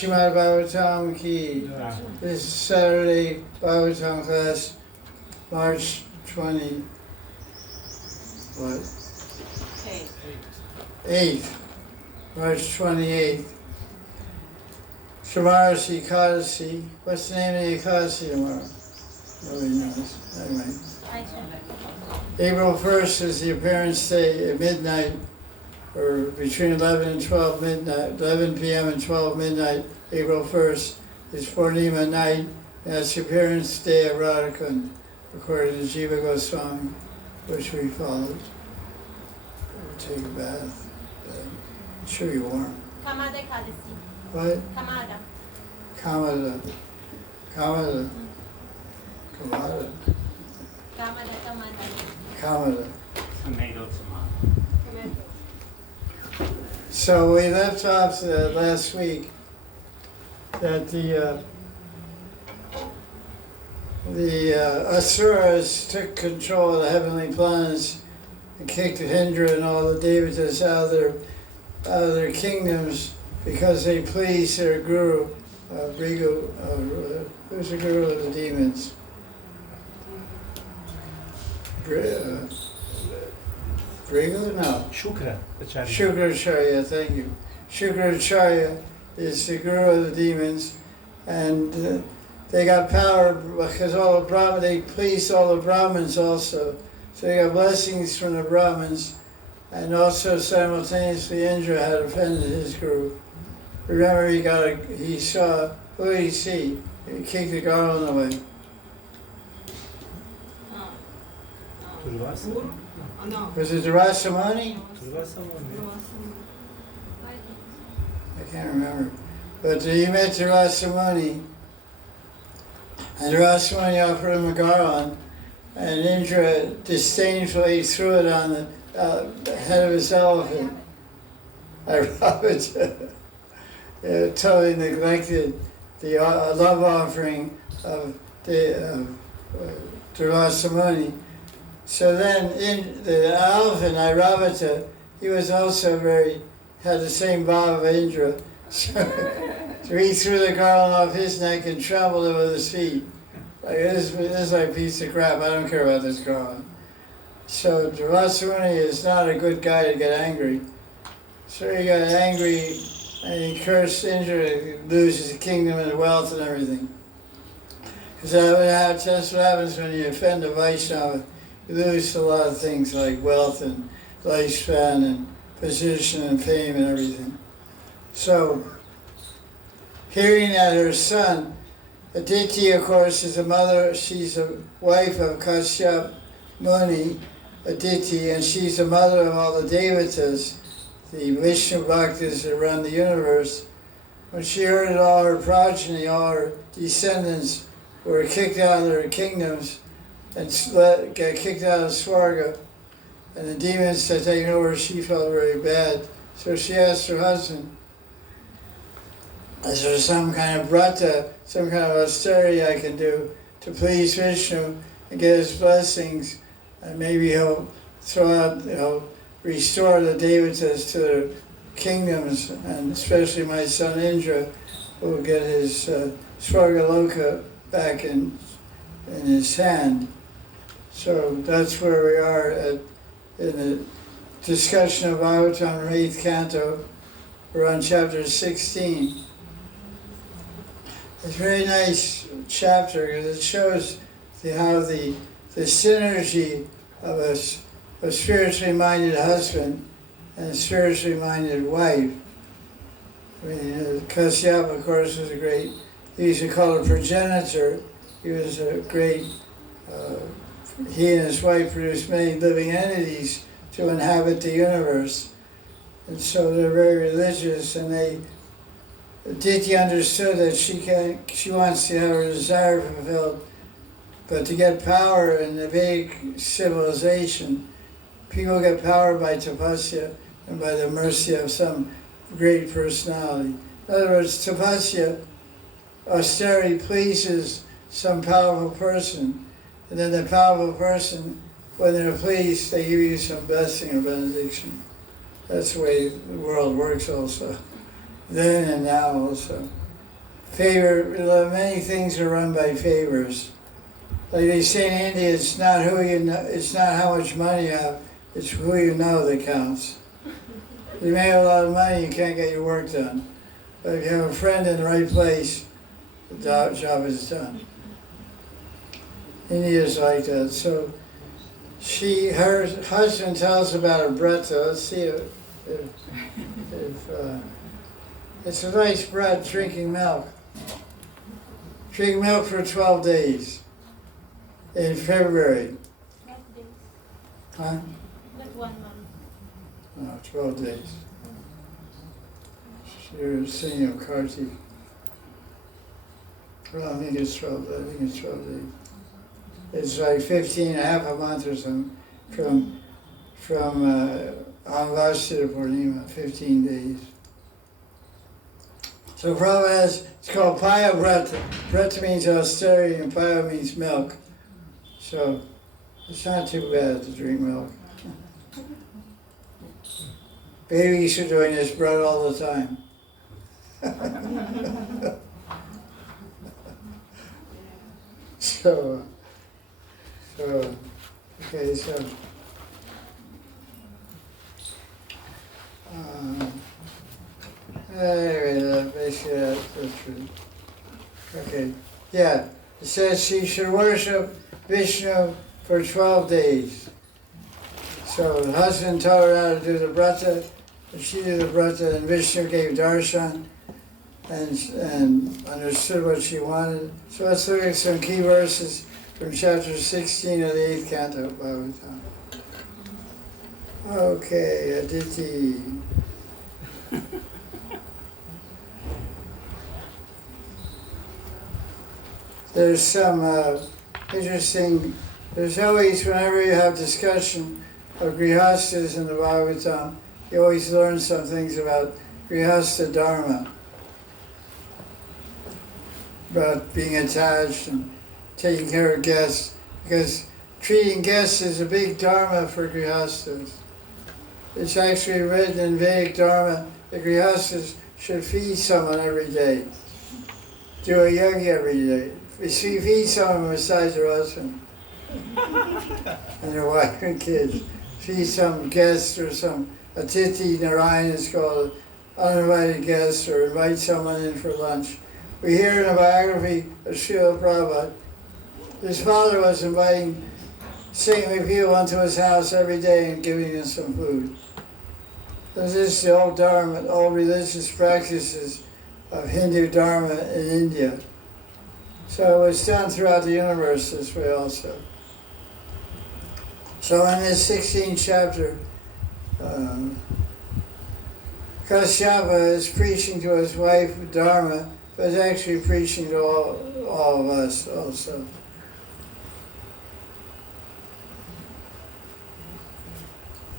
Srimad Bhagavatam ki. This Saturday Bhagavatam class, March 20, what? 8th. March 28th. Tomorrow's the Ekadasi. What's the name of the Ekadasi tomorrow? Nobody knows. Anyway. April 1st is the appearance day at midnight, or between 11 and 12 midnight, 11 p.m. and 12 midnight. April 1st is Purnima night. That's the appearance day of Radhakund, according to Jiva Goswami, which we followed. We'll take a bath. I'm sure you're warm. Kamada Ekadasi. What? Kamada. Kamada. Kamada. Kamada. Kamada. Tomato. So we left off last week that the Asuras took control of the heavenly planets and kicked Indra and all the Devatas out of their kingdoms because they pleased their guru, Brigu, who's the guru of the demons? Brigu? No. Shukracharya, thank you. Shukracharya is the guru of the demons, and they got power because they pleased all the Brahmins also. So they got blessings from the Brahmins, and also simultaneously Indra had offended his guru. Remember, he saw, who did he see? He kicked the garland away. Was it Rasamani? I can't remember. But he met Rasamani, and Rasamani offered him a garland, and Indra disdainfully threw it on the head of his elephant. Robert totally neglected the love offering of Rasamani. So then the elephant, Airavata, he was also had the same bhav of Indra. So he threw the garland off his neck and trampled it with his feet. Like, this is like a piece of crap, I don't care about this garland. So Rasamuni is not a good guy to get angry. So he got angry and he cursed Indra to lose his kingdom and wealth and everything. Because that's what happens when you offend a Vaishnava. You lose a lot of things like wealth and lifespan and position and fame and everything. So, hearing that her son, Aditi, of course, is a mother, she's a wife of Kashyap Muni, Aditi, and she's the mother of all the Devatas, the Vishnu Bhaktas that run the universe. When she heard that all her progeny, all her descendants were kicked out of their kingdoms, and got kicked out of Swarga, and the demons had taken over, she felt very bad. So she asked her husband, is there some kind of vrata, some kind of austerity I can do to please Vishnu and get his blessings, and maybe he'll restore the Devatas to their kingdoms, and especially my son Indra will get his Swarga Loka back in his hand. So that's where we are in the discussion of Bhagavatam, 8th Canto. We're on chapter 16. It's a very nice chapter because it shows how the synergy of a spiritually minded husband and a spiritually minded wife. I mean, Kashyap, of course, was he used to call a progenitor. He was a great, he and his wife produced many living entities to inhabit the universe. And so they're very religious, and Aditi understood that she wants to have her desire fulfilled, but to get power in the Vedic civilization, people get power by tapasya and by the mercy of some great personality. In other words, tapasya, austerity, pleases some powerful person, and then the powerful person, when they're pleased, they give you some blessing or benediction. That's the way the world works also. Then and now also. many things are run by favors. Like they say in India, it's not who you know, it's not how much money you have, it's who you know that counts. If you make a lot of money, you can't get your work done. But if you have a friend in the right place, the job is done. India is like that. So her husband tells about a brata. Let's see if it's a nice brat drinking milk. Drink milk for 12 days in February. 12 days. Huh? Like 1 month. No, 12 days. You're singing of Kartik. Well, I think it's 12 days. It's like 15 and a half a month or something from Amavasya to Purnima, 15 days. So Prabhupada has, it's called Paya Vrata. Vrata means austerity and Paya means milk. So it's not too bad to drink milk. Babies are doing this bread all the time. So, okay, so, anyway, basically that's true. Okay, yeah, it says she should worship Vishnu for 12 days. So the husband told her how to do the brata, and she did the brata, and Vishnu gave darshan and understood what she wanted. So let's look at some key verses from chapter 16 of the 8th Canto of Bhagavatam. Okay, Aditi. There's some interesting, there's always, whenever you have discussion of Grihastas in the Bhagavatam, you always learn some things about Grihasta Dharma, about being attached and taking care of guests, because treating guests is a big dharma for Grihastas. It's actually written in Vedic Dharma that Grihastas should feed someone every day, do a yogi every day. Feed someone besides their husband and their wife and kids. Feed some guest or some Atithi Narayan is called, uninvited guest, or invite someone in for lunch. We hear in a biography of Srila Prabhupada, his father was inviting saintly people into his house every day and giving them some food. This is the old Dharma, old religious practices of Hindu Dharma in India. So it was done throughout the universe this way also. So in this 16th chapter, Kashyapa is preaching to his wife Dharma, but is actually preaching to all of us also.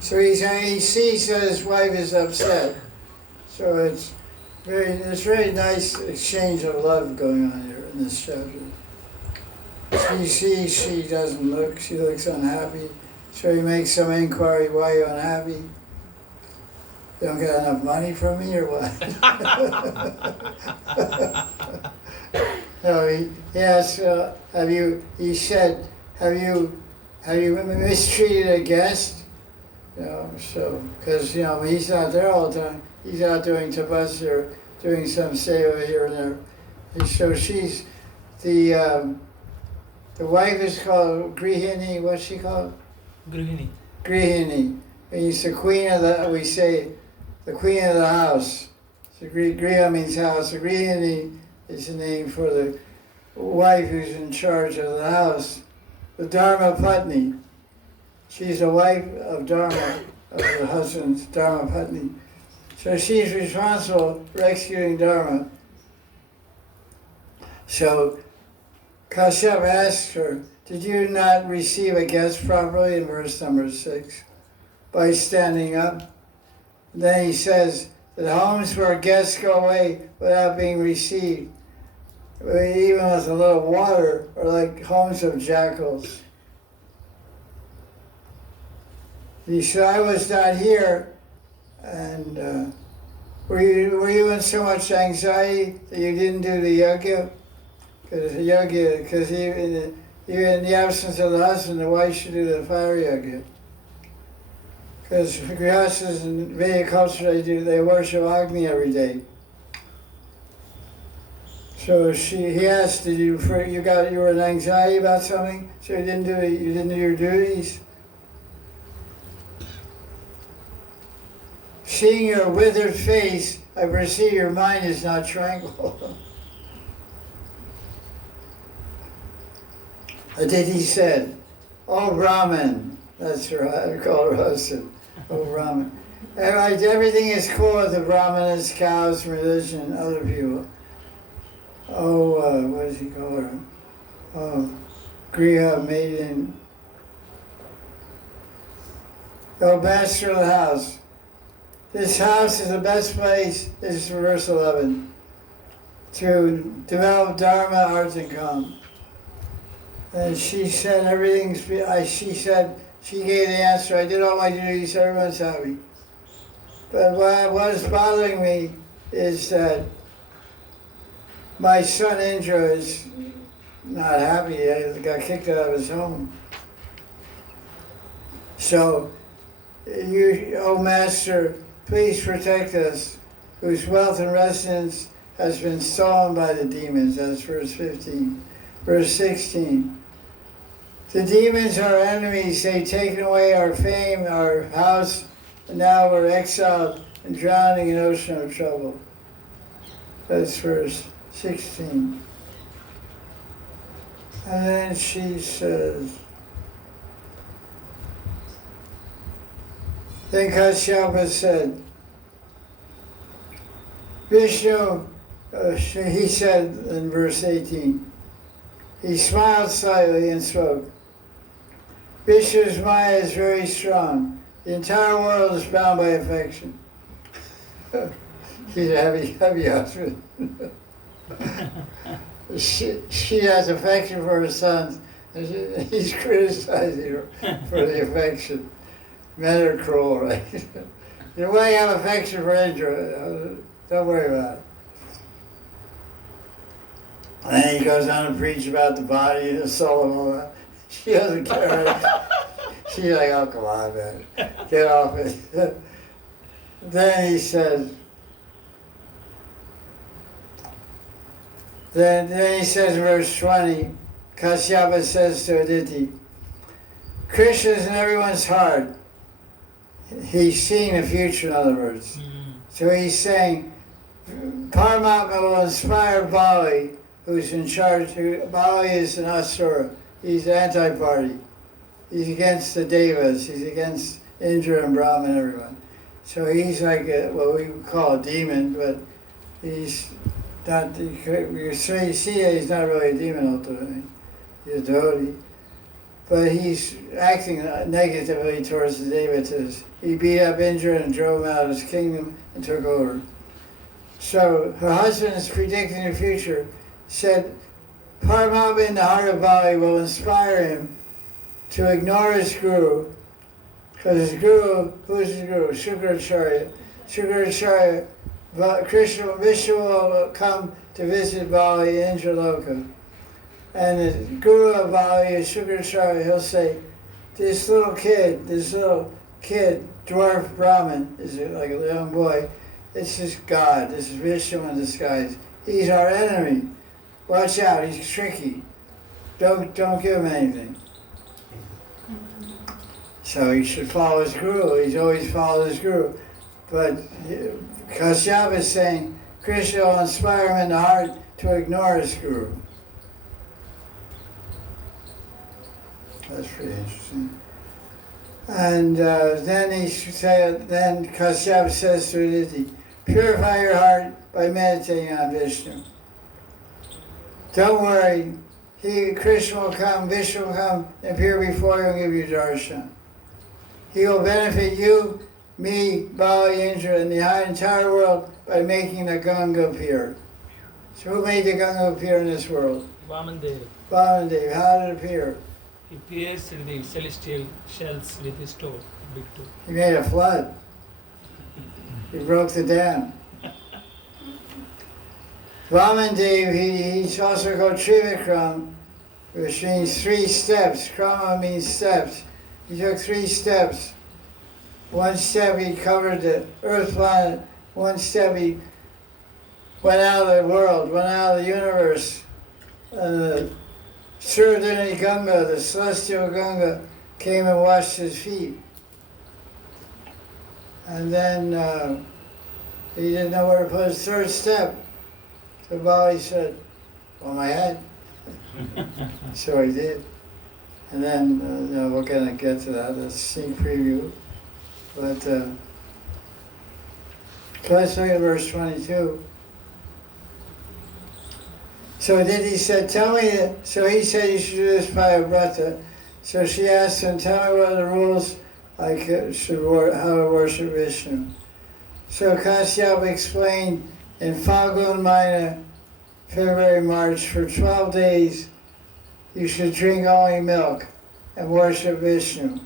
So he sees that his wife is upset. So it's very nice exchange of love going on here in this chapter. She sees she doesn't look, she looks unhappy. So he makes some inquiry, why are you unhappy? You don't get enough money from me or what? No, he asked, he said, have you mistreated a guest? You know, so, because, you know, he's not there all the time. He's out doing tapasya or doing some seva here and there. And so she's, the wife is called Grihini, what's she called? Grihini. Grihini. Means the queen of the, we say, the queen of the house. So Griha means house. So Grihini is the name for the wife who's in charge of the house. The Dharma Patni. She's the wife of Dharma, of the husband's Dharma Patni. So she's responsible for executing Dharma. So Kashyap asks her, did you not receive a guest properly in verse number 6? By standing up. Then he says that homes where guests go away without being received, even with a little water, are like homes of jackals. He said, I was not here, and Were you in so much anxiety that you didn't do the yajna? Because even in the absence of the husband, the wife should do the fire yajna. Because Grihasthas in Vedic culture, they worship Agni every day. So he asked, you were in anxiety about something, so you didn't do your duties? Seeing your withered face, I perceive your mind is not tranquil. Aditi said, "Oh Brahman," that's her, I call her husband, "Oh Brahman. Everything is cool with the Brahmanas, cows, religion, other people. Oh, what does he call her? Oh, Griha, maiden. Oh, master of the house. This house is the best place," this is verse 11, "to develop Dharma, Arts, and Kam." And she said she gave the answer, "I did all my duties, everyone's happy." But what is bothering me is that my son Indra is not happy. He got kicked out of his home. So, you, oh Master, please protect us, whose wealth and residence has been stolen by the demons. That's verse 15. Verse 16. The demons are enemies. They've taken away our fame, our house, and now we're exiled and drowning in an ocean of trouble. That's verse 16. And then she says, then Kashyapa said, Vishnu, he said in verse 18, he smiled slightly and spoke, Vishnu's Maya is very strong. The entire world is bound by affection. He's a heavy husband. She has affection for her sons, and he's criticizing her for the affection. Men are cruel, right? You want to have affection for Indra, don't worry about it. And then he goes on to preach about the body and the soul and all that. She doesn't care. She's like, oh, come on, man. Get off it. Then he says, then he says in verse 20, Kashyapa says to Aditi, Krishna's in everyone's heart. He's seeing the future, in other words. So he's saying, Paramatma will inspire Bali, who's in charge. Bali is an Asura. He's anti-party. He's against the Devas. He's against Indra and Brahma and everyone. So he's like what we call a demon, but he's not, you see he's not really a demon ultimately. He's a devotee. But he's acting negatively towards the Devatas. He beat up Indra and drove him out of his kingdom and took over. So her husband is predicting the future, said, Paramatma in the heart of Bali will inspire him to ignore his guru, because his guru, who is his guru? Shukracharya. Shukracharya, Krishna, Vishnu will come to visit Bali in Indraloka. And the guru of Bali is Shukracharya. He'll say, this little kid, dwarf Brahmin, is like a young boy, this is God, this is Vishnu in disguise. He's our enemy. Watch out, he's tricky. Don't give him anything. So he should follow his guru. He's always followed his guru. But Kashyapa is saying, Krishna will inspire him in the heart to ignore his guru. That's pretty interesting. And then Kashyapa says to Aditi, purify your heart by meditating on Vishnu. Don't worry, Krishna will come, Vishnu will come, appear before you and give you darshan. He will benefit you, me, Bali, Indra, and the entire world by making the Ganga appear. So who made the Ganga appear in this world? Vamandev. Vamandev. How did it appear? He pierced the celestial shells with his toe, big toe. He made a flood. He broke the dam. Vamandev, he's also called Trivikram, which means 3 steps. Krama means steps. He took 3 steps. One step he covered the earth planet. One step he went out of the world, went out of the universe. And the Suradini Ganga, the celestial Ganga, came and washed his feet. And then he didn't know where to put his 3rd step. So Babaji said, on my head. So he did. And then we're going to get to that, that's a sneak preview. But so let's look at verse 22. So then he said, tell me, so he said you should do this by a brata. So she asked him, tell me what are the rules how to worship Vishnu. So Kashyap explained in Falgun Maina, February, March, for 12 days you should drink only milk and worship Vishnu.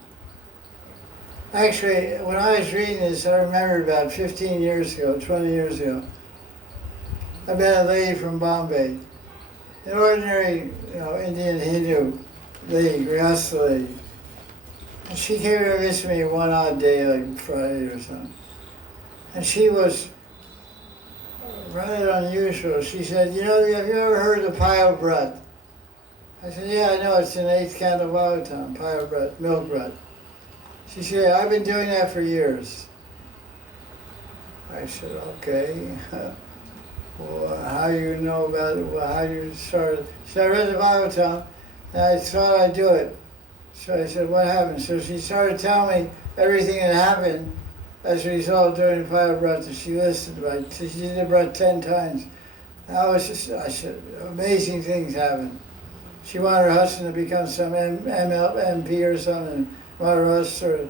Actually, when I was reading this, I remember about 15 years ago, 20 years ago, I met a lady from Bombay, an ordinary Indian Hindu lady, Grihastha lady. And she came to visit me one odd day, like Friday or something. And she was rather unusual. She said, have you ever heard of Paya Brat? I said, yeah, I know, it's in 8th Canto Bhagavatam, Paya Brat, milk brat. She said, I've been doing that for years. I said, okay. Well, how do you know about it? Well, how do you start it? She said, I read the Bhagavatam, and I thought I'd do it. So I said, what happened? So she started telling me everything that happened as a result of doing the Paya Brat. She listed, she did the Brat 10 times. I said, amazing things happened. She wanted her husband to become some MP or something, Maharaj or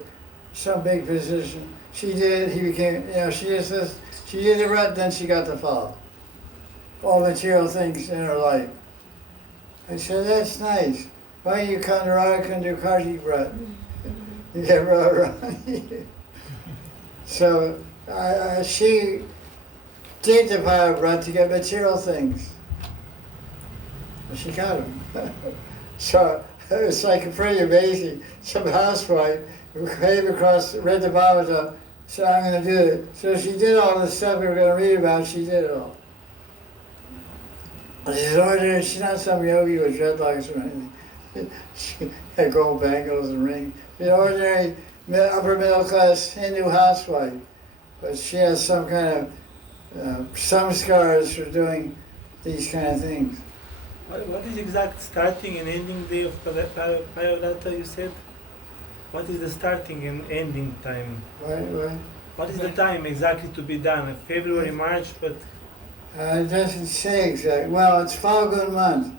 some big position. She did, he became, she did the Brat, then she got the fall. All material things in her life. I said, that's nice. Why don't you come to Radha and do Kartik Brat? You get Radha. So she did the Paya Brat to get material things. She got them. So it was like pretty amazing. Some housewife who came across, read the Bhagavatam, said, I'm going to do it. So she did all the stuff we were going to read about, she did it all. She's ordinary, she's not some yogi with dreadlocks or anything. She had gold bangles and rings. She's an ordinary upper middle class Hindu housewife. But she has some kind of, some scars for doing these kind of things. What is exact starting and ending day of Paya you said? What is the starting and ending time? What is the time exactly to be done? February, March, but... it doesn't say exactly. Well, it's Falgun month.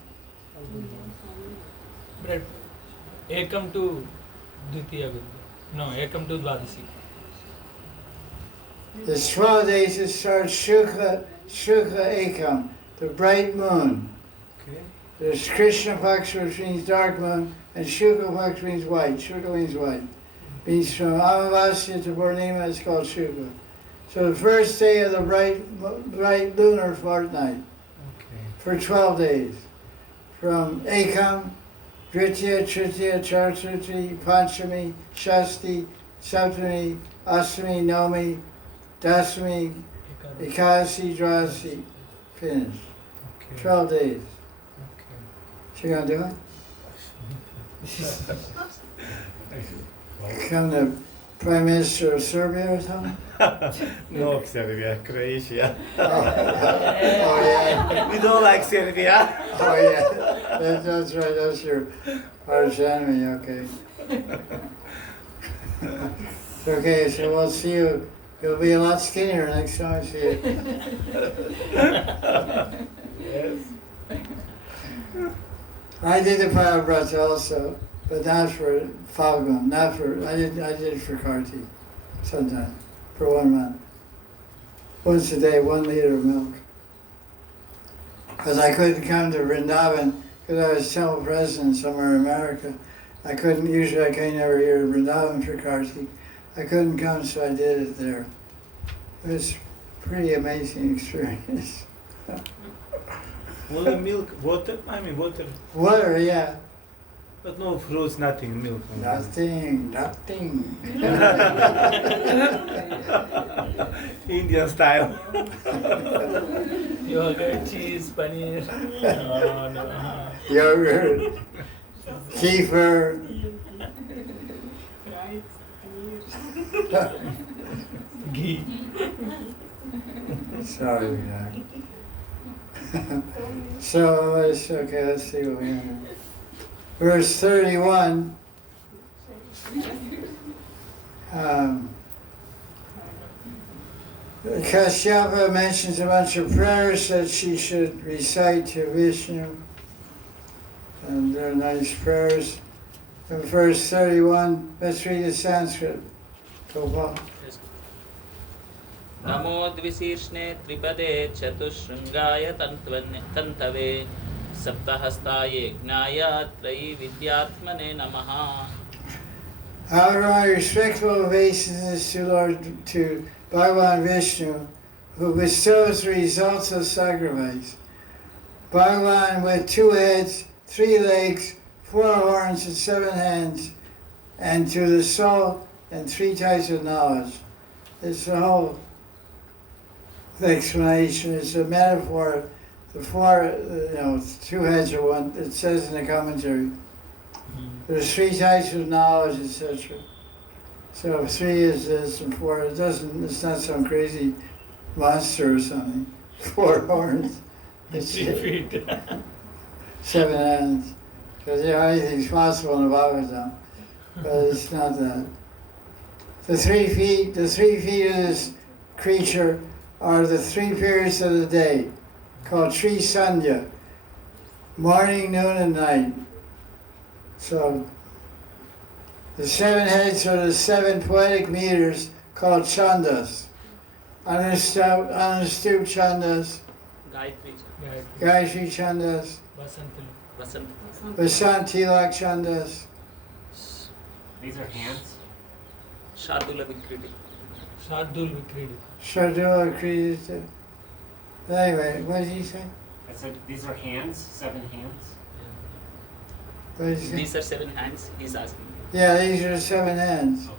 But Ekam to Dvitiya Vidya. No, Ekam to Dvadasi. There's 12 days it starts Shukla Ekam, the bright moon. Okay. There's Krishna Paksha, which means dark moon, and Shukla Paksha means white. Shukla means white. Means from Amavasya to Purnima, it's called Shukla. So the first day of the bright lunar fortnight, for 12 days, from Ekam, Dvitiya, Tritiya, Chaturthi, Panchami, Shasti, Saptami, Astami, Navami, Dasami, Ekadasi, Dvadasi, finished. 12 days. So you gonna do it? Become the Prime Minister of Serbia or something? No, Serbia, Croatia. Oh yeah. We don't like Serbia. Oh yeah. That's right, that's your arch enemy, okay. Okay, so we'll see you. You'll be a lot skinnier next time I see you. Yes. I did the Paya Brat also, but not for Falgun, I did it for Kartik, sometime, for 1 month. Once a day, 1 liter of milk. Because I couldn't come to Vrindavan, because I was temple president somewhere in America. I came over here to Vrindavan for Kartik. I couldn't come, so I did it there. It was a pretty amazing experience. Only milk, water? I mean water. Water, yeah. But no fruits, nothing, milk. Nothing. Indian style. Yogurt, cheese, paneer. Oh, no. Yogurt, kefir. Ghee. Sorry, Doc. So, okay, let's see what we have. Verse 31. Kashyapa mentions a bunch of prayers that she should recite to Vishnu. And they're nice prayers. In verse 31, let's read the Sanskrit. Gopal. नमो द्विशीर्ष्णे त्रिपदे चतुश्रृंगाय तन्तवे सप्तहस्ताय ज्ञाय त्रयी विद्यात्मने नमः. Our respectful obeisances to Bhagavan Vishnu, who bestows the results of sacrifice. Bhagavan with 2 heads, 3 legs, 4 horns, and 7 hands, and to the soul and 3 types of knowledge. It's the whole explanation. It's a metaphor. The 4, 2 heads are one. It says in the commentary. There's 3 types of knowledge, etc. So 3 is this, and 4. It's not some crazy monster or something. 4 horns. It's 3 feet. 7 hands. Because anything's possible in the Bhagavatam. But it's not that. The 3 feet of this creature are the 3 periods of the day, called Tri Sandhya, morning, noon, and night. So the 7 heads are the 7 poetic meters called chandas. Anustup chandas, Gayatri chandas, Vasantilak chandas. These are hands? Shardula Vikriti. Shardul Vikriti. Shardula Kriti. Anyway, what did he say? I said these are hands, 7 hands. What did he say? These are 7 hands, he's asking. Yeah, these are the 7 hands.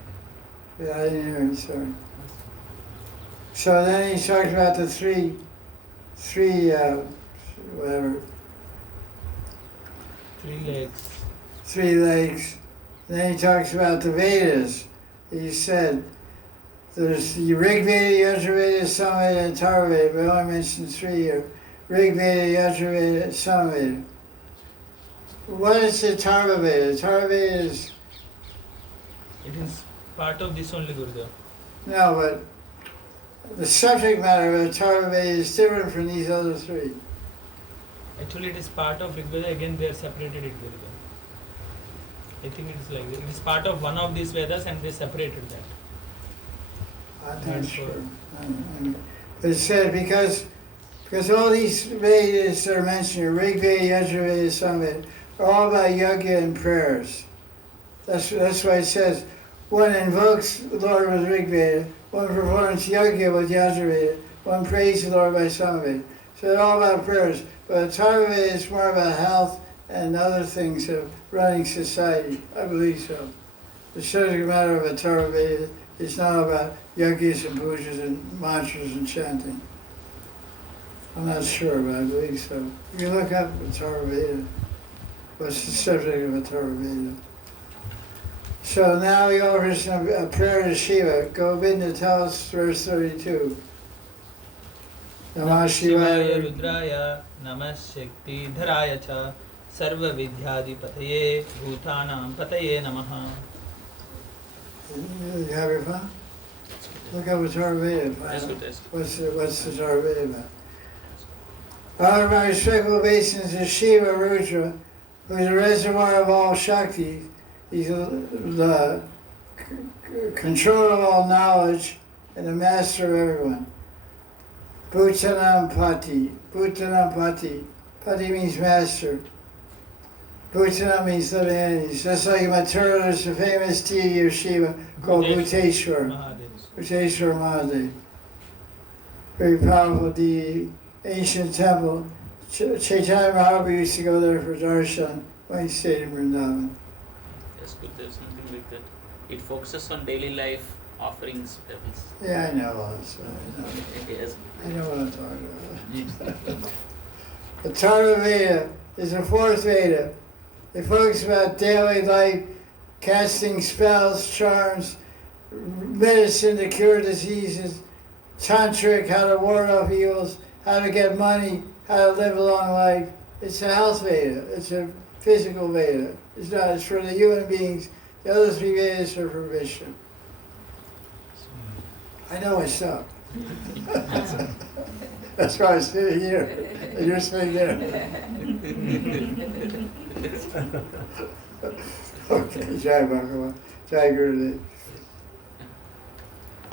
Yeah, I didn't hear it, sorry. So then he talks about the three, whatever, 3 legs. 3 legs. Then he talks about the Vedas. He said there's the Rig Veda, Yajurveda, Samaveda, and Atharvaveda, but I only mentioned 3 here. Rig Veda, Yajurveda, Samaveda. What is the Atharvaveda? Atharvaveda is... It is part of this only, Gurudev. No, but the subject matter of Atharvaveda is different from these other 3. Actually, it is part of Rigveda. Again, they are separated it, Gurudev. I think it is like that. It is part of one of these Vedas and they separated that. I'm not sure. But it said because all these Vedas that are mentioned here, Rig Veda, Yajurveda, Samaveda, are all about yoga and prayers. That's why it says one invokes the Lord with Rig Veda, one performs yoga with Yajurveda, one prays the Lord by Samaveda. So they're all about prayers. But Atharvaveda is more about health and other things of running society. I believe so. The subject matter of Atharvaveda is not about yogis and pujas and mantras and chanting. I'm not sure, but I believe so. You can look up Atharvaveda. What's the subject of Atharvaveda? So now we offers a prayer to Shiva. Govinda tells us verse 32. Namah Shivaya Shivaya. Rudraya Namah Shakti Dharaya Cha Sarva Vidyadi Pataye Bhutanam Pataye Namaha. You have your phone? Look up Atharvaveda. That's good, that's What's the Atharvaveda about? All of my respectful obeisance is Shiva Rudra, who is the reservoir of all Shakti. He's the controller of all knowledge and the master of everyone. Bhutanam Pati. Bhutanam Pati. Pati means master. Bhutanam means living entities. Just like in Mathura, there's a famous deity of Shiva called Bhuteshwar. Bhuteshwar Mahadev. Very powerful deity. Ancient temple, Chaitanya Mahaprabhu used to go there for darshan when he stayed in Vrindavan. Yes, good. There's something like that. It focuses on daily life offerings. Levels. Yeah, I know all this. Yes. I know what I'm talking about. The Atharva Veda is the fourth Veda. It focuses about daily life, casting spells, charms, medicine to cure diseases, tantric, how to ward off evils, how to get money, how to live a long life. It's a health Veda. It's a physical Veda. It's not. It's for the human beings. The other three Vedas are for Vishnu. I know my stuff. That's why I'm sitting here, and you're sitting there. Okay, Jai Bhagavan, Jai Gurudev.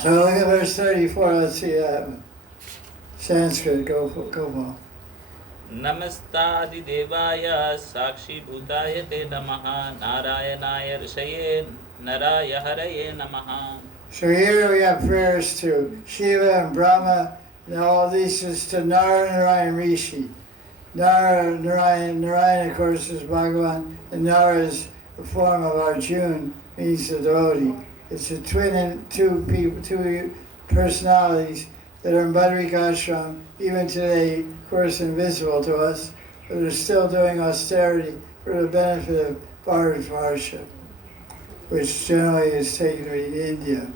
So look at verse 34, let's see that. Sanskrit, Gopal. नमस्तादि देवाय साक्षी भूताय ते नमः नारायणाय ऋषये नराय हरये नमः. So here we have prayers to Shiva and Brahma, and all these is to Narayan Rishi. Narayan of course is Bhagavan, and Nara is the form of Arjuna, means the devotee. It's a twin and two personalities that are in Badrika Ashram, even today, of course, invisible to us, but are still doing austerity for the benefit of Bharatvarsha, which generally is taken to be India.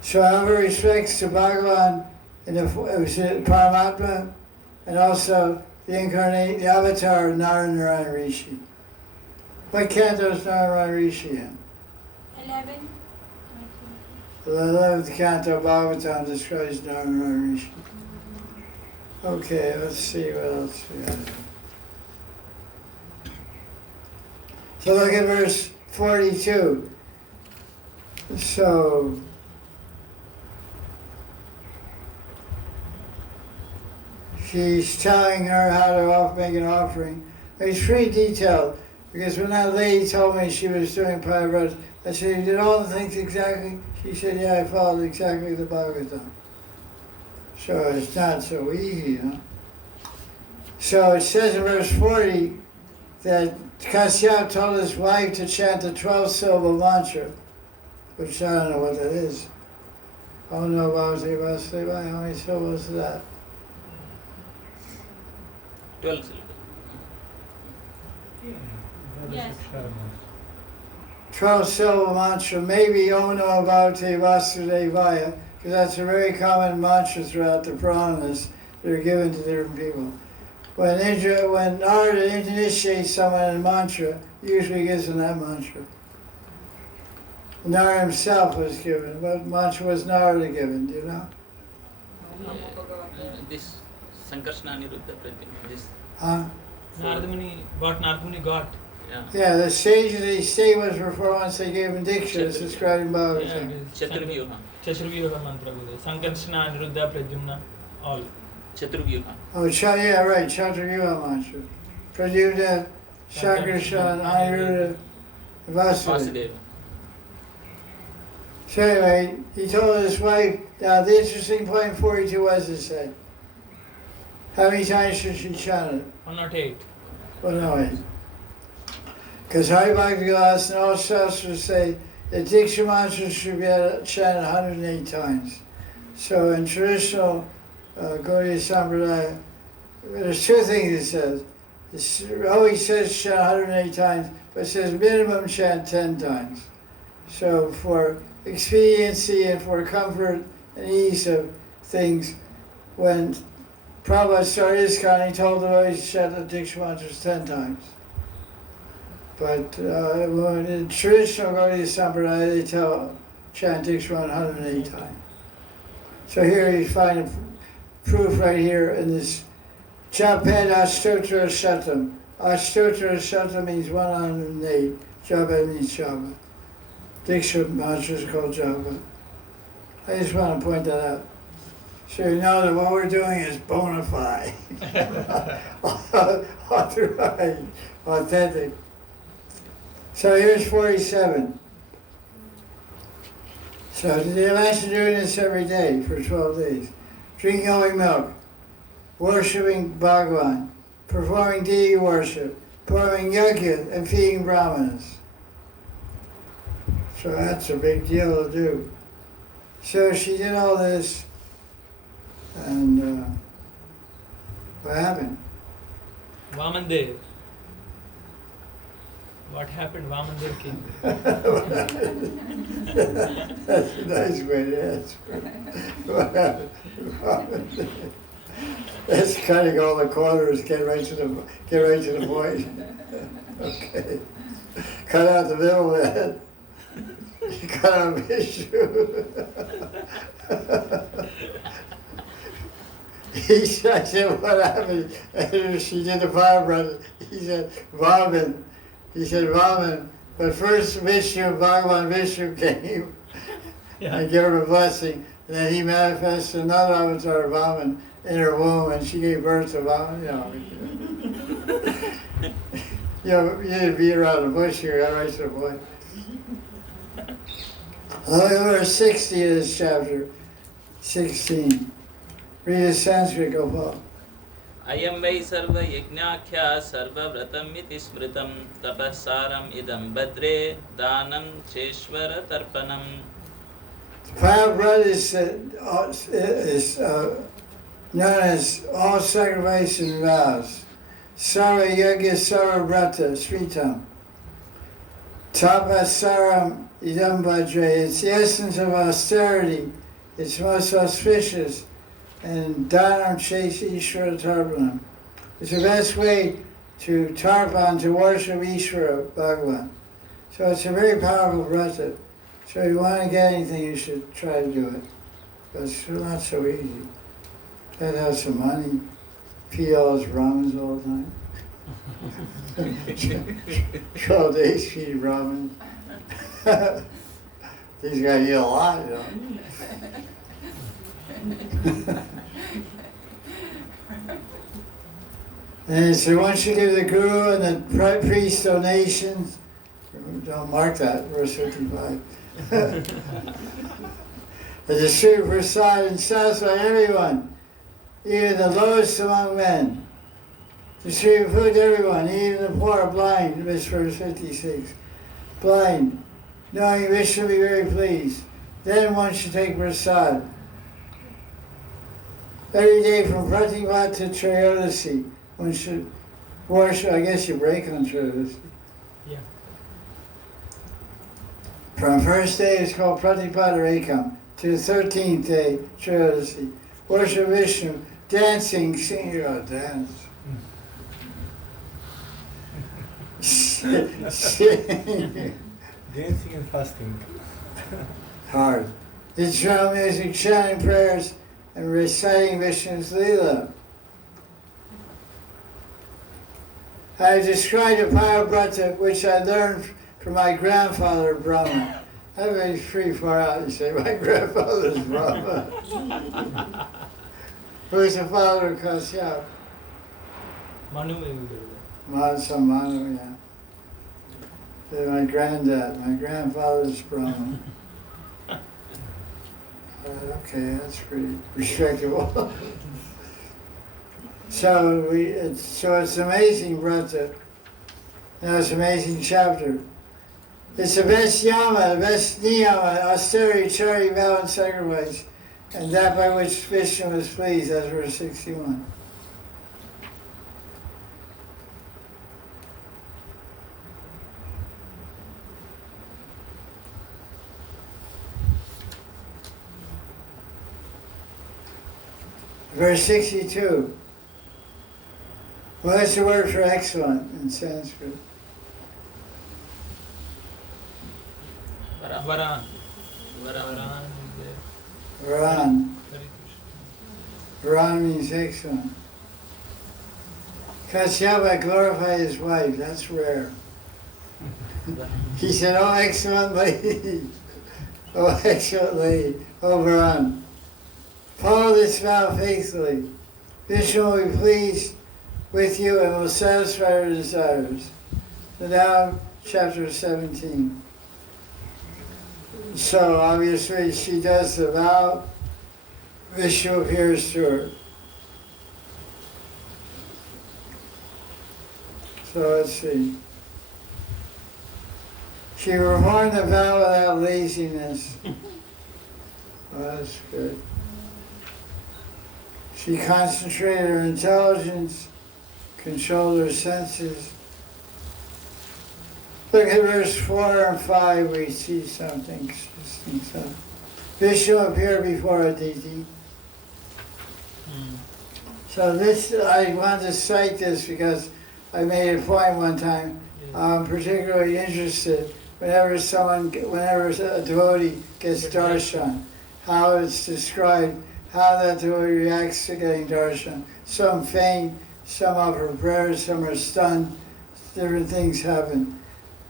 So I have respects to Bhagavan and the Paramatma, and also the avatar of Narayan Rishi. What canto is Narayan Rishi in? 11. The 11th canto of Bhagavatam describes Narayan Rishi. Okay, let's see what else we have. So look at verse 42. So, she's telling her how to make an offering. It's pretty detailed, because when that lady told me she was doing Parivrata, I said, you did all the things exactly? She said, yeah, I followed exactly the Bhagavatam. So it's not so easy, you know. So it says in verse 40 that Kashyap told his wife to chant the 12-syllable mantra, which I don't know what that is. I don't know about Vasudeva. How many syllables is that? 12 syllables. Yes. 12-syllable mantra, maybe Om Namo Bhagavate Vasudevaya, because that's a very common mantra throughout the Puranas that are given to different people. When Narada initiates someone in a mantra, he usually gives them that mantra. Narada himself was given. What mantra was Narada given, do you know? This Sankarsana Niruddha Pratyam. This. Huh? Narada got. Yeah. Yeah, the sages they say was before once they gave him Diksha, it's described in Bhagavatam. Chaturvyuha. Chaturvyuha mantra. Sankarsana, Niruddha, Pradyumna, all. Chaturvyuha. Oh, yeah, right, Chaturvyuha mantra. Pradyumna, Sankarsana, Aniruddha, Vasudeva. Vasudeva. So anyway, he told his wife, now the interesting point 42 was to say, how many times should she chant it? 108. Well, no, 8. Because Hari Bhakti-Vilas and all Shastras say that Diksha mantra should be chanted 108 times. So in traditional Gaudiya Sampradaya, there's two things it says. It always says chant 108 times, but it says minimum chant 10 times. So for expediency and for comfort and ease of things, when Prabhupada started ISKCON, he told them always to chant the Diksha mantras 10 times. But in traditional Gaudiya Sampradaya, they chant Diksha 108 times. So here you find a proof right here in this Japed Ashtotra Shatam. Ashtotra Shatam means 108. Japed means Japa. Diksha mantra is called Japa. I just want to point that out. So you know that what we're doing is bona fide. Authentic. So here's 47. So they imagine doing this every day for 12 days. Drinking only milk. worshipping Bhagavan, performing deity worship, performing yajna, and feeding brahmanas. So that's a big deal to do. So she did all this, and what happened? Vamandev. What happened? Vamandev came. That's a nice way to answer. What happened? Vamandev. That's cutting all the corners. Get right to the point. Okay. Cut out the middle man. Cut out Vishnu. I said, what happened? And she did the fire brother. He said, Vaman. He said, Vaman. But first Vishnu, Bhagavan Vishnu came and gave her a blessing. And then he manifested another avatar, Vaman, in her womb, and she gave birth to Vaman. You didn't beat around the bush here, got right to the point. Verse 60 of this chapter, 16. Read the Sanskrit, Gopal. Ayam vai sarva yajnakhya sarva vratam iti smritam tapasaram idam badre danam cheshvara tarpanam. Fire bread is known as all sacrifice and vows. Sarva yajna sarva vrata, sritam. Tapasaram idam badre. It's the essence of austerity. It's most auspicious. And Dhanam Chesa Ishvara Tarpanam. It's the best way to tarpan, to worship Ishvara, Bhagavan. So it's a very powerful vrata. So if you want to get anything, you should try to do it. But it's not so easy. You got to have some money, feed all those Brahmins all the time. 12 days feed Brahmins. These guys eat a lot, you know. And so once you give the guru and the priest donations, don't mark that, verse 55. And distribute prasad and satisfy everyone, even the lowest among men. Distribute food to everyone, even the poor, blind, verse 56. Blind, knowing Vishnu will be very pleased. Then one should take prasad. Every day from Pratipat to Trayodasi, one should worship. I guess you break on Trayodasi. Yeah. From first day it's called Pratipat or Ekam to the 13th day, Trayodasi. Worship Vishnu, dancing, singing, dance. Sing. Dancing and fasting. Hard. Instrumental music, chanting prayers, and reciting Vishnu's Leela. I have described a Parabrata which I learned from my grandfather Brahma. That was pretty far out, you say, my grandfather's Brahma. Who was the father of Kashyap? Manu maybe. Manu, yeah. They're my granddad, my grandfather's Brahma. Okay, that's pretty respectable. So it's amazing Vrata. Now it's an amazing chapter. It's the best yama, the best niyama, austerity, charity, vow, and sacrifice, and that by which Vishnu was pleased, that's verse 61. Verse 62. What's the word for excellent in Sanskrit? Varan. Varan. Varan. Varan means excellent. Kashyapa glorified his wife, that's rare. He said, oh excellent lady, oh excellent lady, oh Varan. Follow this vow faithfully. Vishnu will be pleased with you and will satisfy your desires. So now, chapter 17. So obviously she does the vow, Vishnu appears to her. So let's see. She performed the vow without laziness. Oh, that's good. She concentrated her intelligence, controlled her senses. Look at verse 4 and 5, we see something interesting. So, Vishnu appeared before Aditi. So this, I want to cite this because I made a point one time. I'm particularly interested whenever a devotee gets darshan, how it's described, how that devotee reacts to getting darshan. Some faint, some offer prayers, some are stunned, different things happen.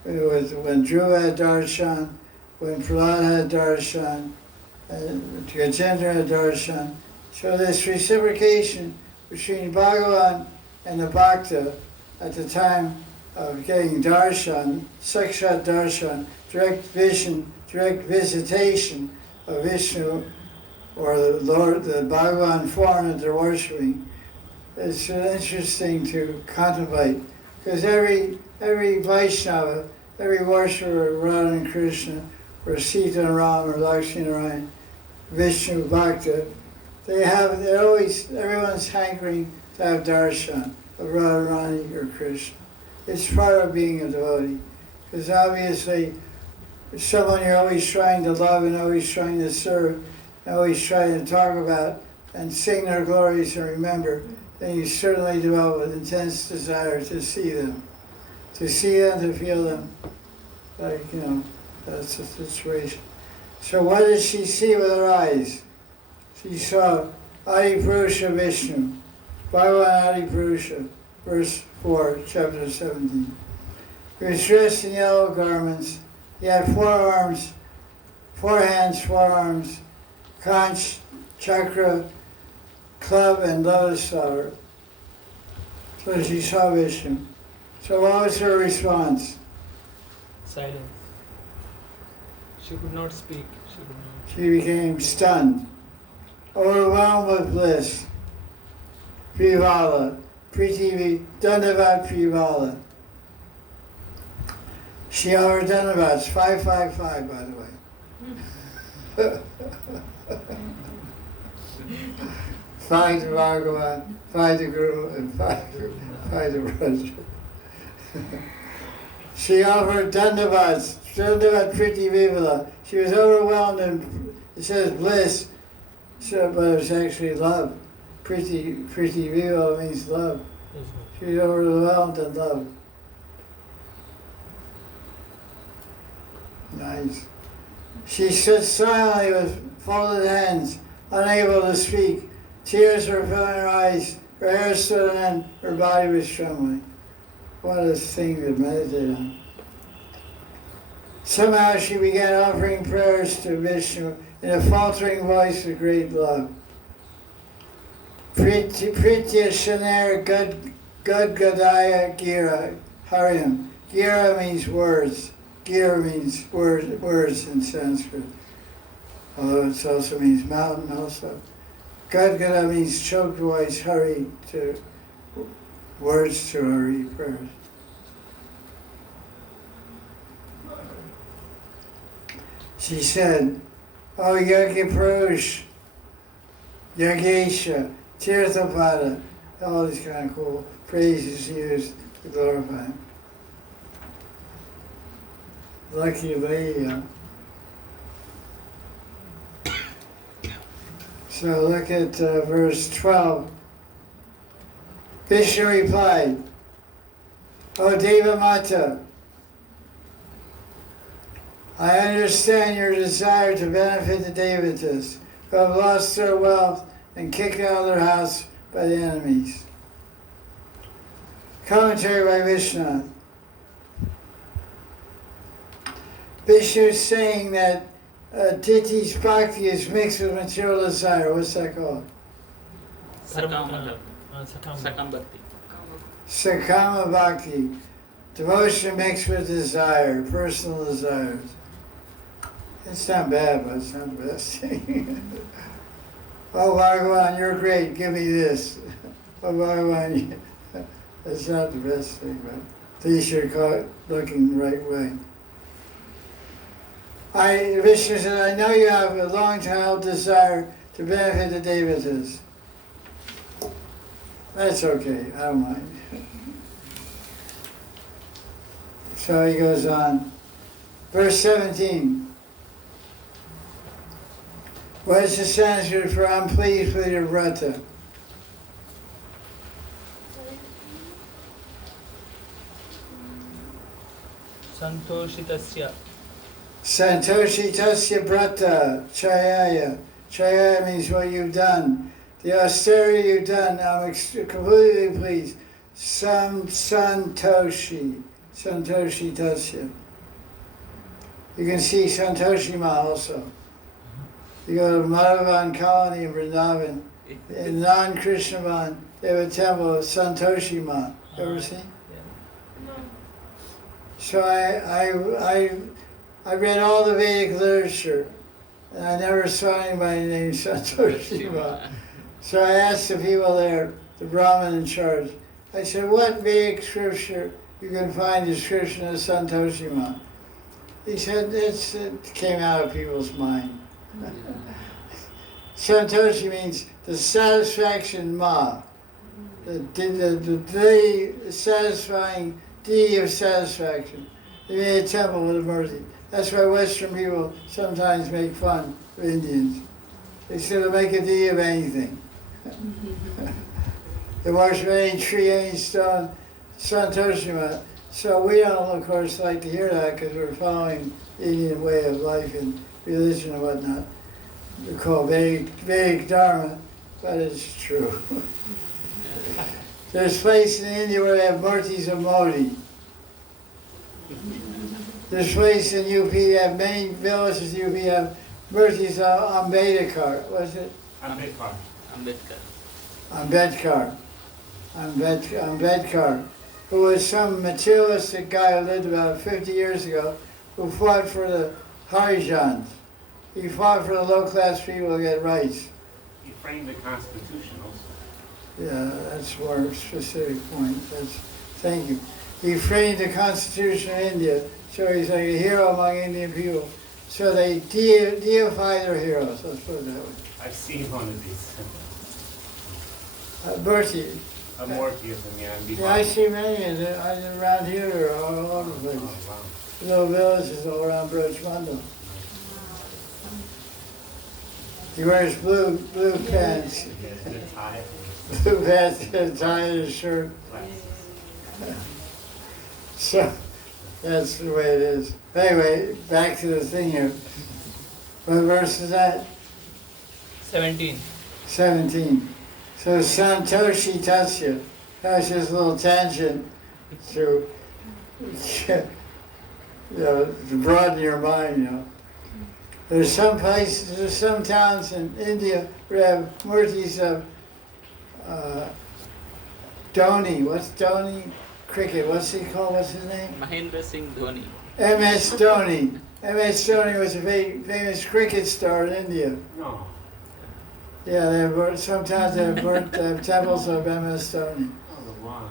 When Dhruva had darshan, when Prahlad had darshan, Gajendra had darshan. So this reciprocation between Bhagavan and the Bhakta at the time of getting darshan, sakshat darshan, direct vision, direct visitation of Vishnu or the Lord, the Bhagavan form that they're worshipping. It's interesting to contemplate because every Vaishnava, every worshipper of Radha and Krishna, or Sita and Ram, or Lakshmi Narayan, Vishnu Bhakta, everyone's hankering to have darshan of Radharani or Krishna. It's part of being a devotee. Because obviously, someone you're always trying to love and always trying to serve, and always trying to talk about and sing their glories and remember, then you certainly develop an intense desire to see them. To see them, to feel them. Like, that's the situation. So what did she see with her eyes? She saw Adipurusha Vishnu, Bhagavan Adipurusha, verse 4, chapter 17. He was dressed in yellow garments. He had 4 arms, 4 hands, 4 arms, conch, chakra, club, and lotus flower. So she saw Vishnu. So what was her response? Silence. She could not speak. She became stunned, overwhelmed with bliss. Privala, Priti, Dandavat Privala. She offered Dandavats, 555, by the way. 5 to Bhagavan, 5 to Guru, and 5 to Raja. She offered Dandavats, Dandavat Priti Vivala. She was overwhelmed and it says bliss, so, but it was actually love. Priti Vivala means love. She was overwhelmed in love. Nice. She stood silently with folded hands, unable to speak. Tears were filling her eyes. Her hair stood on end. Her body was trembling. What a thing to meditate on. Somehow she began offering prayers to Vishnu in a faltering voice of great love. Pritya Shaner Gad Gadaya Gira Haryam. Gira means words. Gira means words in Sanskrit. Although it also means mountain also. Gad Gada means choked voice, hurry to words to hurry prayers. She said, "Oh Yogi Purush, Yogesha, Tirthapada," all these kind of cool phrases used to glorify him. Lucky lady, huh? So look at verse 12. Vishnu replied, "O Deva Mata, I understand your desire to benefit the Devatas who have lost their wealth and kicked out of their house by the enemies." Commentary by Vishnu. Vishnu is saying that Titi's bhakti is mixed with material desire. What's that called? Sakama bhakti. Sakama bhakti. Devotion mixed with desire, personal desires. It's not bad, but it's not the best thing. Oh, Bhagavan, you're great. Give me this. Oh, Bhagavan, That's not the best thing, but at least you're looking the right way. Vishnu said, I know you have a long-held desire to benefit the devatas. That's okay, I don't mind. So he goes on. Verse 17. What is the Sanskrit for I'm pleased with your vrata? Santoshitasya. Santoshitasya brata chayaya. Chayaya means what you've done. The austerity you've done, I'm completely pleased. Santoshi. Santoshitasya. You can see Santoshima also. You go to Madan colony in Vrindavan. In non-Krishnavan, they have a temple of Santoshima. Ever seen? No. So I read all the Vedic literature, and I never saw anybody named Santoshima. So I asked the people there, the Brahmin in charge, I said, what Vedic scripture you can find description of Santoshima? He said, it came out of people's mind. Santoshi means the satisfaction ma, the satisfying deity of satisfaction. They made a temple with a murti. That's why Western people sometimes make fun of Indians. They say they'll make a deity of anything. They worship any tree, any stone, Santoshima. So we don't, of course, like to hear that because we're following the Indian way of life and religion and whatnot. We call Vedic Dharma, but it's true. There's places in India where they have murtis of Modi. There's places in UP, they have many villages in UP have murtis of Ambedkar. What's it? Ambedkar, who was some materialistic guy who lived about 50 years ago, who fought for the Harijans. He fought for the low-class people to get rights. He framed the Constitution also. Yeah, that's more a specific point. Thank you. He framed the Constitution of India, so he's like a hero among Indian people. So they deify their heroes, let's put it that way. I've seen one of these. Bertie. A Morty of them, yeah. Yeah, I see many around here, all over the place. Oh, wow. Little villages all around Brajmanda. He wears blue pants. The tie. Blue pants, a tie and a shirt. So, that's the way it is. Anyway, back to the thing here. What verse is that? 17. 17. So, Santoshi Tasya. That was just a little tangent to, to broaden your mind, There's some places, there's some towns in India where they have murtis of Dhoni. What's Dhoni? Cricket. What's he called? What's his name? Mahendra Singh Dhoni. M.S. Dhoni. M.S. Dhoni was a very famous cricket star in India. No. Yeah, they have, sometimes they have temples of M.S. Dhoni. Oh, wow.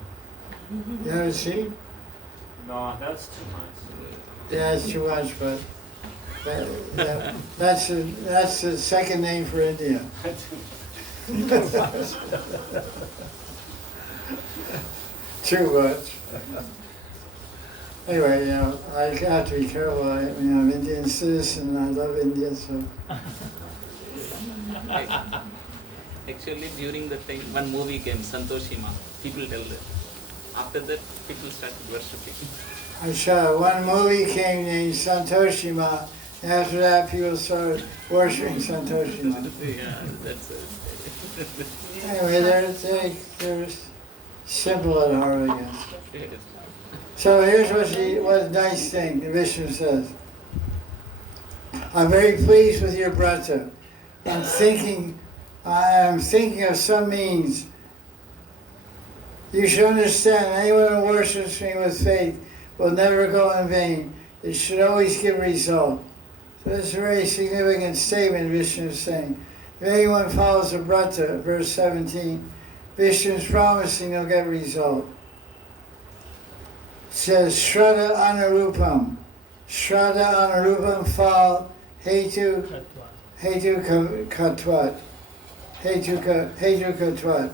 You ever see? No, that's too much. Yeah, it's too much, but that's the second name for India. Too much. Anyway, I have to be careful. I'm an Indian citizen and I love India, so. Actually, during the time, one movie came, Santoshima. People tell that. After that, people started worshipping. I saw one movie came named Santoshima. After that, people started worshipping Santoshima. Yeah, that's it. Anyway, they're simple at heart, I guess. So here's what nice thing the Vishnu says. I'm very pleased with your brata. I am thinking of some means. You should understand, anyone who worships me with faith will never go in vain. It should always give result. So this is a very significant statement Vishnu is saying. If anyone follows a brata, verse 17, Vishnu is promising he'll get result. says Shraddha Anurupam. Shraddha Anurupam Phal Hetu Katvat. Hetukatvat.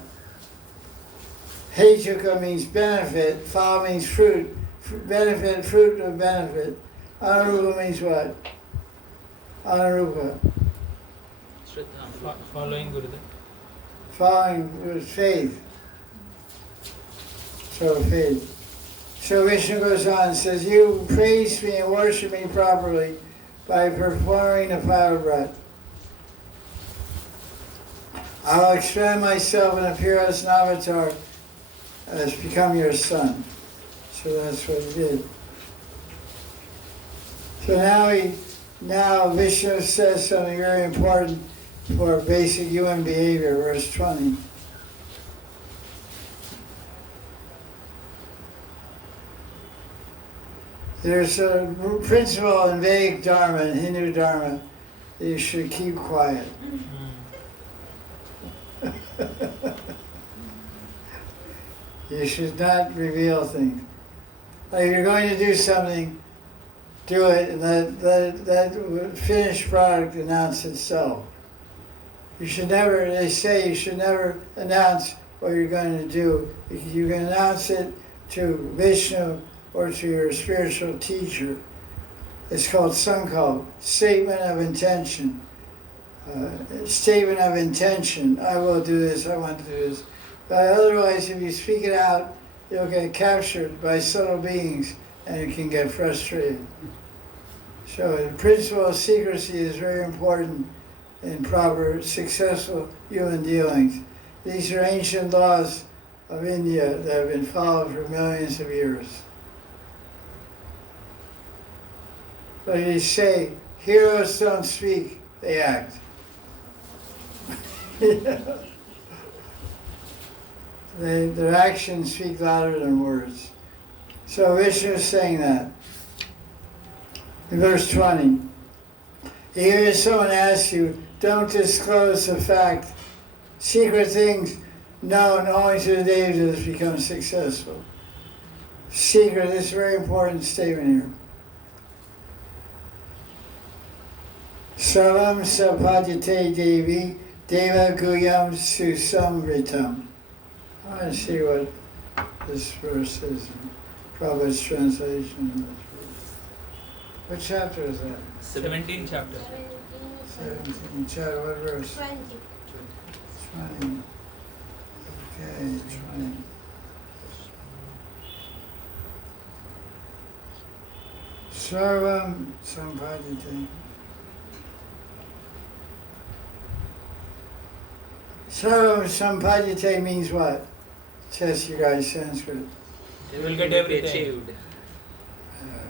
Hetuka means benefit, Phal means fruit. Benefit, fruit of benefit. Anurupa means what? Anurupa. Following Gurudev. Following with faith. So faith. So Vishnu goes on and says, you praise me and worship me properly by performing the Parabrata. I'll expand myself and appear as an avatar, as become your son. So that's what he did. So now Vishnu says something very important for basic human behavior, verse 20. There's a principle in Vedic Dharma and Hindu Dharma that you should keep quiet. You should not reveal things. Like if you're going to do something, do it and let that finished product announce itself. You should never, they say you should never announce what you're going to do. You can announce it to Vishnu or to your spiritual teacher. It's called Sankalp, statement of intention. Statement of intention, I will do this, I want to do this. But otherwise, if you speak it out, you'll get captured by subtle beings and you can get frustrated. So the principle of secrecy is very important in proper, successful human dealings. These are ancient laws of India that have been followed for millions of years. But they say, heroes don't speak, they act. Their actions speak louder than words. So Vishnu is saying that. In verse 20, here someone asks you, don't disclose the fact. Secret things known only to the devas become successful. Secret, this is a very important statement here. Sarvam sapadyate devi deva guyam susamritam. I want to see what this verse is in Prabhupada's translation. What chapter is that? 17th chapter. 17th chapter, what verse? 20. 20. Okay, 20. Sarvam sampadyate. Sarvam sampadyate means what? Test you guys Sanskrit. You will get everything. Achieved.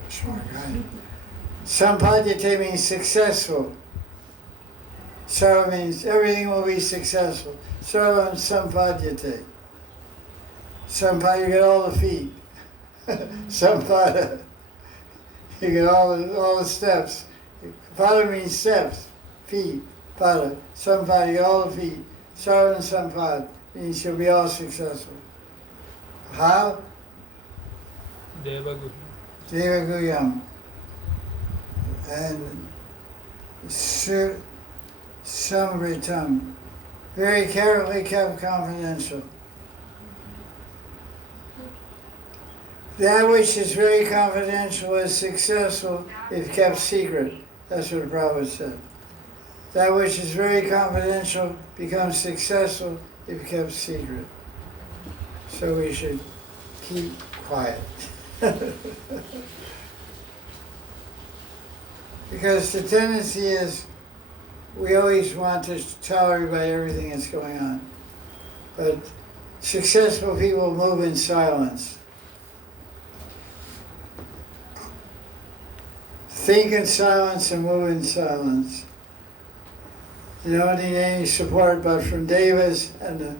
Smart guy. Sampadyate means successful. Sarva means everything will be successful. Sarvam sampadyate. Sampada, you get all the feet. Sampada, you get all the steps. Pada means steps, feet. Pada, sampada, you get all the feet. Sarva and sampad means you'll be all successful. How? Devagu. Devaguyam. And samritam. Very carefully kept confidential. That which is very confidential is successful if kept secret. That's what Prabhupada said. That which is very confidential becomes successful if kept secret. So we should keep quiet. Because the tendency is we always want to tell everybody everything that's going on. But successful people move in silence. Think in silence and move in silence. You don't need any support but from devas and the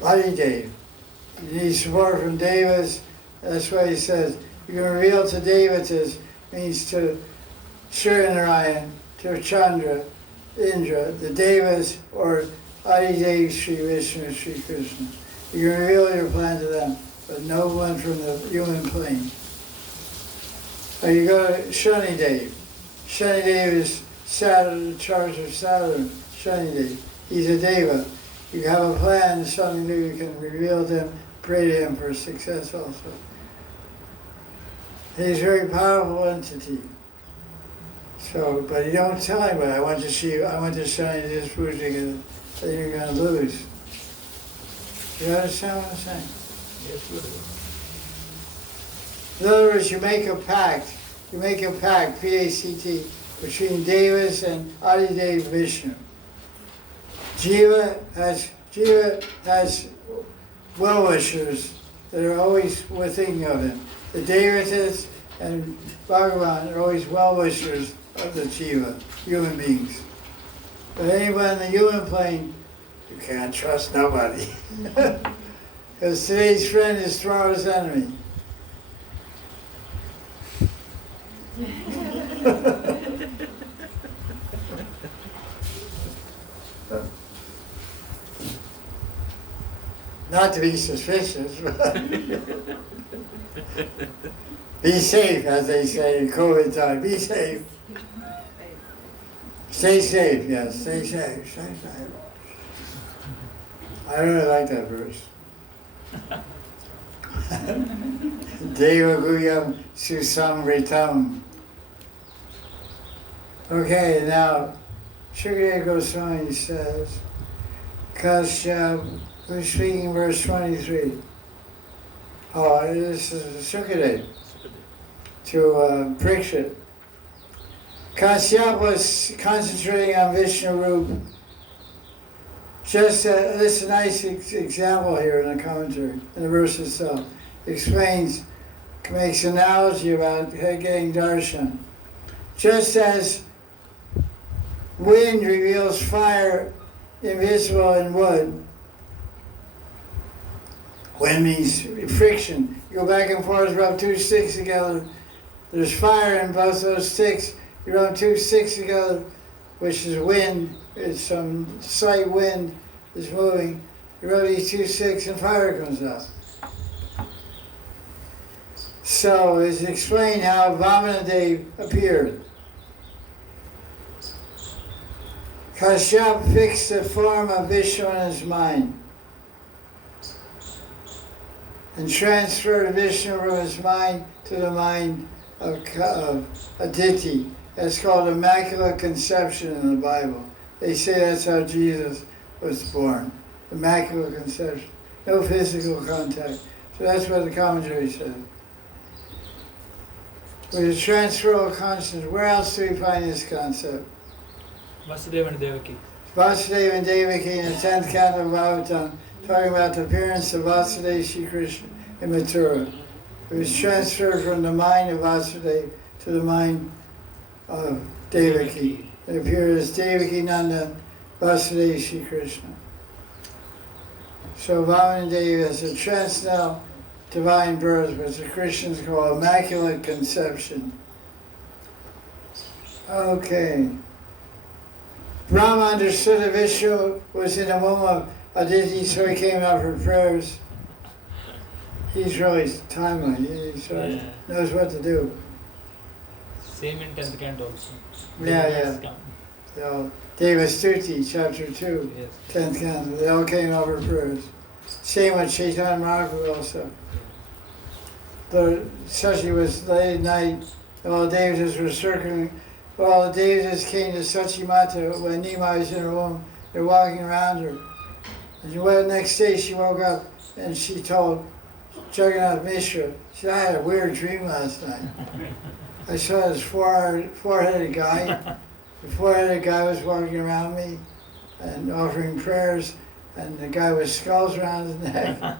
Adidev. You need support from devas. That's why he says, you can reveal to devatas means to Suryanarayan, to Chandra, Indra, the devas, or Adidev, Sri Vishnu, Sri Krishna. You can reveal your plan to them, but no one from the human plane. Or you go to Shani Dev. Shani Dev is Saturn, in charge of Saturn. Shani Dev. He's a Deva. You have a plan, Shani Dev, you can reveal to him, pray to him for success also. He's a very powerful entity. So, but you don't tell anybody, I went to Shani Dev's puja, and then you're going to lose. You understand what I'm saying? Yes, Gurudev. In other words, you make a pact, P-A-C-T, between Devas and Adidev Vishnu. Jiva has well-wishers that are always thinking of him. The Devatas and Bhagavan are always well-wishers of the Jiva, human beings. But anyone in the human plane, you can't trust nobody. Because today's friend is tomorrow's enemy. Not to be suspicious, but be safe, as they say in COVID time. Be safe. Stay safe, yes, stay safe, stay safe. I really like that verse. Deva Guyam Susamritam. Okay, now Shukadeva Goswami says, Kashyap, who's speaking verse 23? Oh, this is Shukadeva to Parikshit. Kashyap was concentrating on Vishnu Rupa. Just this is a nice example here in the commentary, in the verse itself. Explains, makes an analogy about getting darshan. Just as wind reveals fire invisible in wood, wind means friction. You go back and forth, rub two sticks together. There's fire in both those sticks. You rub two sticks together, which is wind. It's some slight wind is moving. You rub these two sticks and fire comes out. So it's explained how Vamanadeva appeared. Kashyap fixed the form of Vishnu in his mind and transferred Vishnu from his mind to the mind of Aditi. That's called Immaculate Conception in the Bible. They say that's how Jesus was born. Immaculate Conception. No physical contact. So that's what the commentary said. With a transfer of consciousness, where else do we find this concept? Vasudeva and Devaki. Vasudeva and Devaki in the 10th Canto of Bhagavatam, talking about the appearance of Vasudeva Sri Krishna in Mathura. It was transferred from the mind of Vasudeva to the mind of Devaki. It appeared as Devaki Nanda, Vasudeva Sri Krishna. So Vamanadeva is a transcendental divine birth, which the Christians call Immaculate Conception. Okay. Brahma understood that Vishnu was in the womb of Aditi, so he came out for prayers. He's really timely. He knows what to do. Same in 10th Canto also. Yeah. So, Devastuti, chapter 2, Yes. 10th Canto. They all came out for prayers. Same with Chaitanya Mahaprabhu also. Sachi was late at night, all the Devas were circling. All the Devas came to Sachi Mata when Nima was in her womb. They're walking around her. And the next day she woke up and she told Jagannath Mishra, she said, I had a weird dream last night. I saw this four-headed guy. The four-headed guy was walking around me and offering prayers, and the guy with skulls around his neck.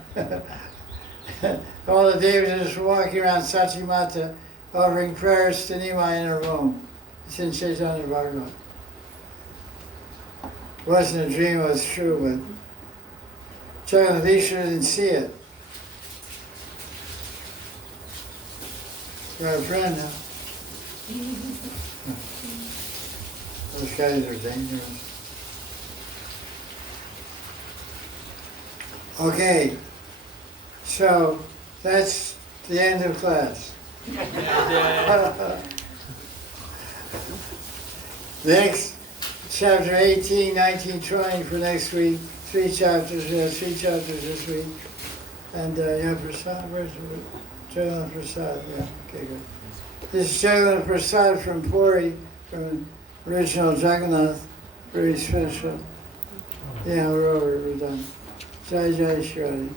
All the Devas were walking around Sachi Mata offering prayers to Nima in her womb. It's in Chaitanya Bhagavatam. It wasn't a dream, it was true, but Jagannath Mishra didn't see it. You're our friend now. Those guys are dangerous. Okay, so that's the end of class. Next, chapter 18, 19, 20 for next week. 3 chapters, we have 3 chapters this week. And yeah, Prasad, where's it? Jagannath Prasad, yeah, okay, good. This is Jagannath Prasad from Puri, from original Jagannath, very special. Yeah, we're over, we're done. Jai Jai Shri.